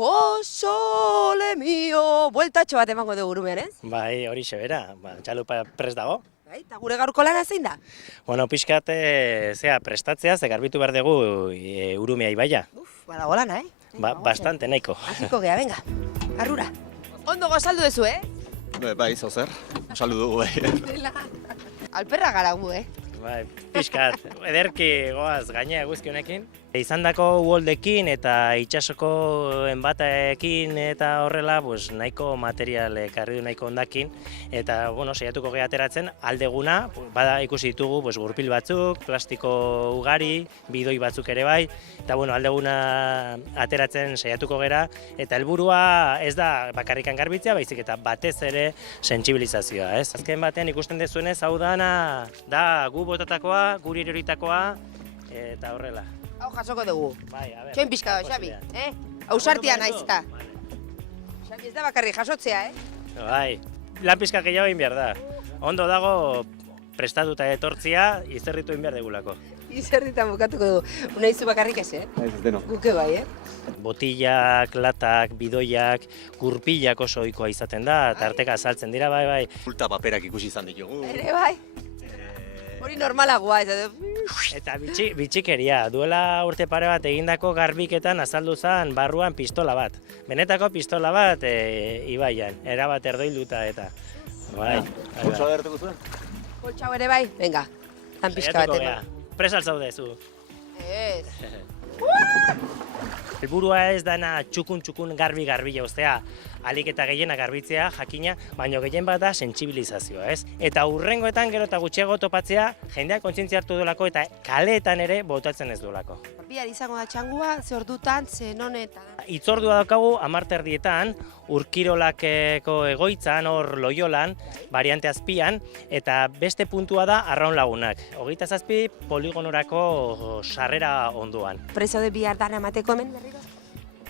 Oh, sole mio! Bueltatxo bat emango dugu urumean, ez? Bai, hori xebera, txalupa prest dago. Bai, eta gure gaurko lana zein da? Bueno, pixkat, prestatzea, ze garbitu behar dugu Urumea ibaia. Badago lana, Bastante, nahiko. Hasiko gea, venga, arrura. Ondo gozaldu dezu, Bai, zozer, saldu dugu, Alperra gara gu, Bai, pixkat, ederki goaz gainea guzki honekin. Izandako uholdekin eta itsasoko enbatekin eta horrela, nahiko material ekarri du nahiko hondakin. Eta, saiatuko geha ateratzen, aldeguna, bada ikusi ditugu gurpil batzuk, plastiko ugari, bidoi batzuk ere bai. Eta, aldeguna ateratzen saiatuko gera. Eta helburua ez da bakarrikan garbitzea, baizik eta batez ere sentsibilizazioa, ez? Azken batean ikusten dezuenez, hau dana, da gu botatakoa, guri eroritakoa, eta horrela. Hau jasoko dugu. Bai, a ber. Txoin pixka da, Xabi, Ausartia naizta. Xabi ez da bakarri jasotzea, Bai, lan pixka gehiago egin behar da. Ondo dago prestatuta etortzia, izerritu egin behar degulako. Izerritan bukatuko dugu. Unaizu bakarrik ez, Ez deno. Guke bai, Botillak, latak, bidoiak, gurpilak oso ohikoa izaten da, tarteka azaltzen dira, bai. Pulta paperak ikusi izan ditugu. Ere bai. Hori normalagoa, ez Eta bitxikeria, duela urte pare bat egindako garbiketan azaldu zen barruan pistola bat. Benetako pistola bat ibaian, erabat erdoilduta eta. Bai. Pultsa dertuko zuen? Poltxau ere bai, venga, lan pixka Saiatuko baten. gea. Presal zaude zu. Ez. Helburua ez dana txukun garbi jauztea, alik eta gehiena garbitzea, jakina, baino gehien bat da sentsibilizazioa, ez? Eta hurrengoetan gero eta gutxiago topatzea, jendeak kontzientzia hartu duelako eta kaleetan ere botatzen ez duelako. Bihar izango da txangua, ze ordutan, ze nonetan. Itzordua daukagu 10:00 Urkirolakeko egoitzan, hor Loiolan, variante azpian, eta beste puntua da Arraun Lagunak. 27 poligonorako sarrera onduan. Preso de bihar dana emateko hemen berriro?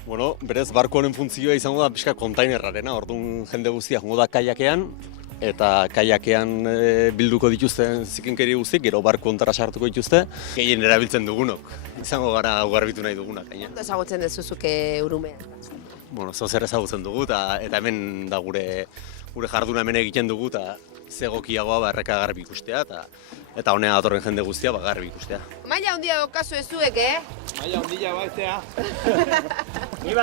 Bueno, berez, barko honen funtzioa izango da pixka kontainerrarena, orduan jende guztia jongo da kaiakean, eta kaiakean bilduko dituzten zikinkeri guztik, gero barko ontara sartuko dituzte, gehien erabiltzen dugunok, izango gara garbitu nahi dugunak, gaina. Ondo ezagutzen dezuzuke Urumea. Bueno, zozer ezagutzen dugu, eta hemen da gure jarduna hemen egiten dugu, eta zegokiagoa erreka garbi ikustea, eta honea datorren jende guztia garbi ikustea. Maila handia daukazu ezuek, Maila handia baitea.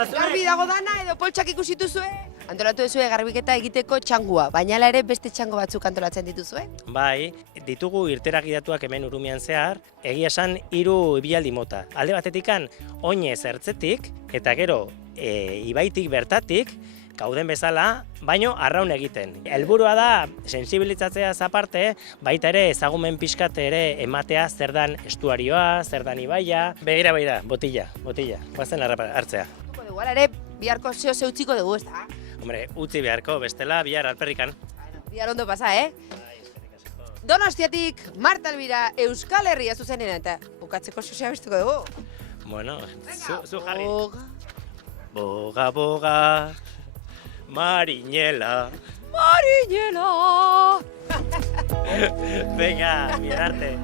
Garbi dago dana edo poltsak ikusitu zue? Antolatu duzue garbiketa egiteko txangua, baina ere beste txango batzuk antolatzen dituzue? Bai, ditugu irtera gidatuak hemen Urumean zehar, egia esan 3 ibilaldi mota. Alde batetikan, oinez ertzetik, eta gero ibaitik bertatik, gauden bezala, baino arraun egiten. Helburua da, sentsibilitzatzea aparte, baita ere ezagumen pixkat ere ematea zer dan estuarioa, zer dan ibaia. Begira, botilla, guazen hartzea. Igual ere, biharko zeo utziko dugu, ez da? Hombre, utzi beharko, bestela bihar alperrikan. Bihar ondo pasa, Donostiatik, Marta Elbira, Euskal Herria zuzenena, eta bukatzeko zuzea bestuko dugu. Bueno, zu jarri. Boga. Boga, Marinela. Marinela! Venga, bihar arte.